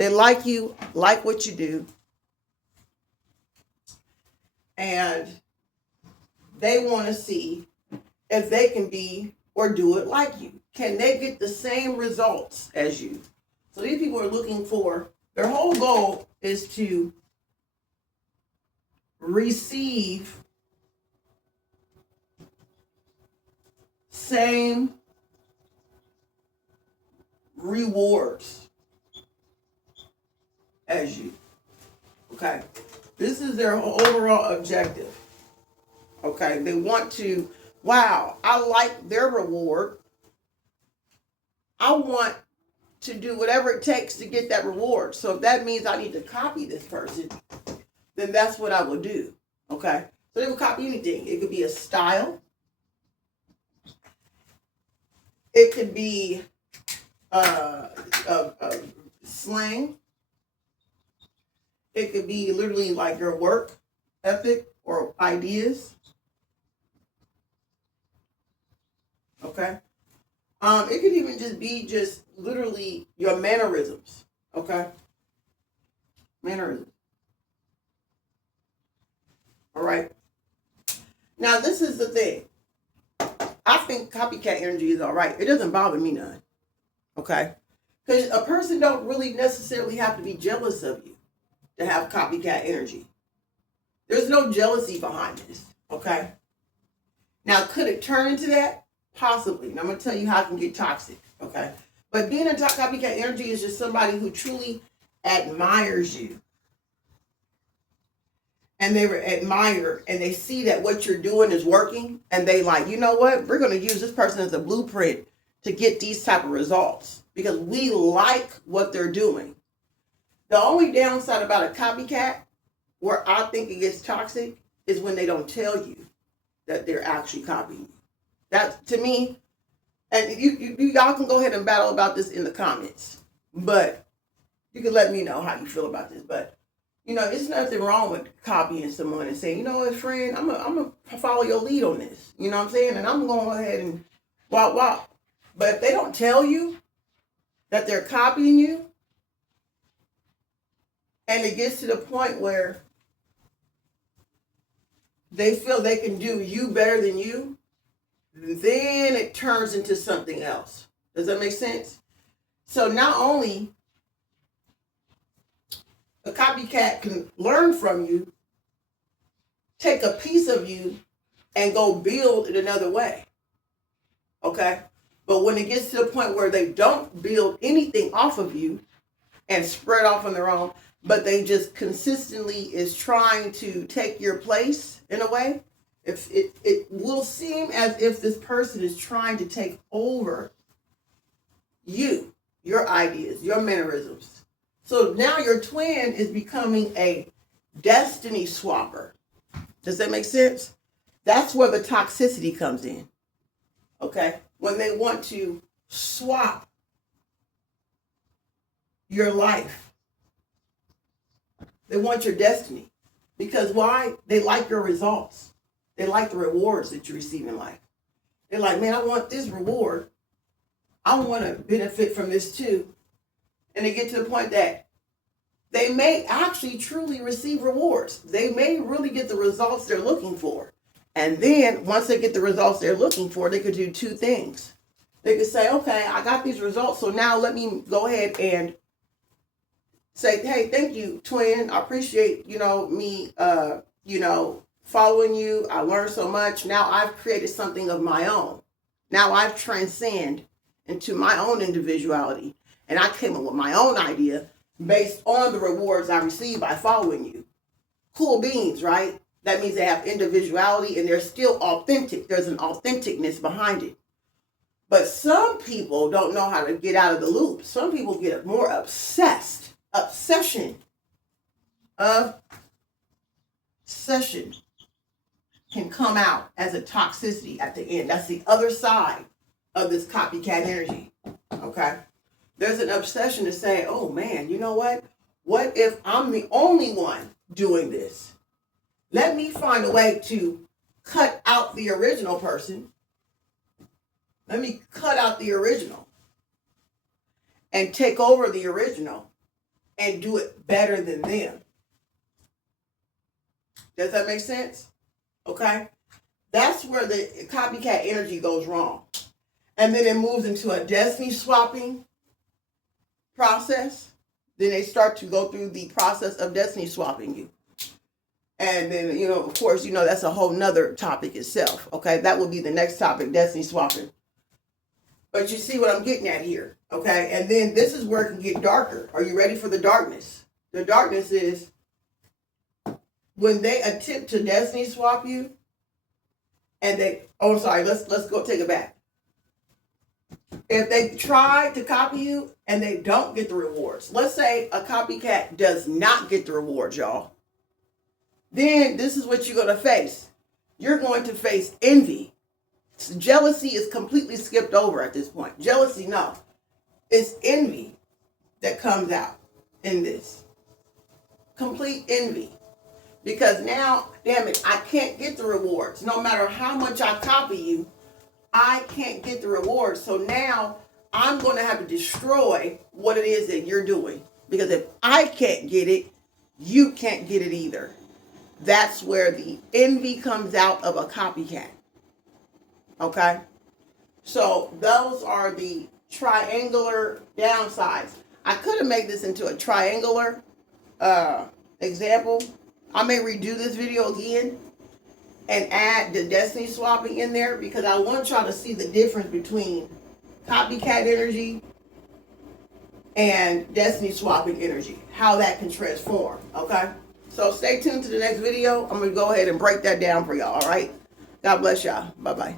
They like you, like what you do, and they want to see if they can be or do it like you. Can they get the same results as you? So these people are looking for, their whole goal is to receive same rewards as you. Okay. This is their overall objective. Okay. They want to, wow, I like their reward. I want to do whatever it takes to get that reward. So if that means I need to copy this person, then that's what I will do. Okay. So they will copy anything. It could be a style. It could be slang. It could be literally like your work ethic or ideas. Okay. It could even just be just literally your mannerisms. Okay. Mannerisms. All right. Now this is the thing. I think copycat energy is all right. It doesn't bother me none. Okay. Because a person don't really necessarily have to be jealous of you to have copycat energy. There's no jealousy behind this. Okay. Now, could it turn into that? Possibly. And I'm going to tell you how it can get toxic. Okay. But being a copycat energy is just somebody who truly admires you. And they admire and they see that what you're doing is working. And they like, you know what? We're going to use this person as a blueprint to get these type of results. Because we like what they're doing. The only downside about a copycat, where I think it gets toxic, is when they don't tell you that they're actually copying you. That, to me, and y'all can go ahead and battle about this in the comments. But you can let me know how you feel about this. But, you know, there's nothing wrong with copying someone and saying, you know what, friend, I'm going to follow your lead on this. You know what I'm saying? And I'm going to go ahead and walk. But if they don't tell you that they're copying you, and it gets to the point where they feel they can do you better than you, then it turns into something else. Does that make sense? So not only a copycat can learn from you, take a piece of you, and go build in another way. Okay? But when it gets to the point where they don't build anything off of you and spread off on their own, but they just consistently is trying to take your place in a way, if it will seem as if this person is trying to take over you, your ideas, your mannerisms. So now your twin is becoming a destiny swapper. Does that make sense? That's where the toxicity comes in. Okay? When they want to swap your life. They want your destiny. Because why? They like your results. They like the rewards that you receive in life. They're like, man, I want this reward. I want to benefit from this too. And they get to the point that they may actually truly receive rewards. They may really get the results they're looking for. And then once they get the results they're looking for, they could do two things. They could say, okay, I got these results, so now let me go ahead and say, hey, thank you, twin. I appreciate, me, following you. I learned so much. Now I've created something of my own. Now I've transcended into my own individuality. And I came up with my own idea based on the rewards I received by following you. Cool beans, right? That means they have individuality and they're still authentic. There's an authenticness behind it. But some people don't know how to get out of the loop. Some people get more obsession can come out as a toxicity at the end. That's the other side of this copycat energy. Okay? There's an obsession to say, oh man, you know what? What if I'm the only one doing this? Let me find a way to cut out the original person. Let me cut out the original and take over the original and do it better than them. Does that make sense? Okay? That's where the copycat energy goes wrong. And then it moves into a destiny swapping process. Then they start to go through the process of destiny swapping you. And then, of course, that's a whole nother topic itself. Okay? That will be the next topic, destiny swapping. But you see what I'm getting at here. Okay? And then this is where it can get darker. Are you ready for the darkness? The darkness is when they attempt to destiny swap you and let's go take it back. If they try to copy you and they don't get the rewards, let's say a copycat does not get the rewards, y'all, then this is what you're going to face. You're going to face envy. Jealousy is completely skipped over at this point. Jealousy, no. It's envy that comes out in this. Complete envy. Because now, damn it, I can't get the rewards. No matter how much I copy you, I can't get the rewards. So now I'm going to have to destroy what it is that you're doing. Because if I can't get it, you can't get it either. That's where the envy comes out of a copycat. Okay? So those are the triangular downsides. I could have made this into a triangular example. I may redo this video again and add the destiny swapping in there because I want y'all to see the difference between copycat energy and destiny swapping energy, how that can transform, okay? So stay tuned to the next video. I'm going to go ahead and break that down for y'all, all right? God bless y'all. Bye-bye.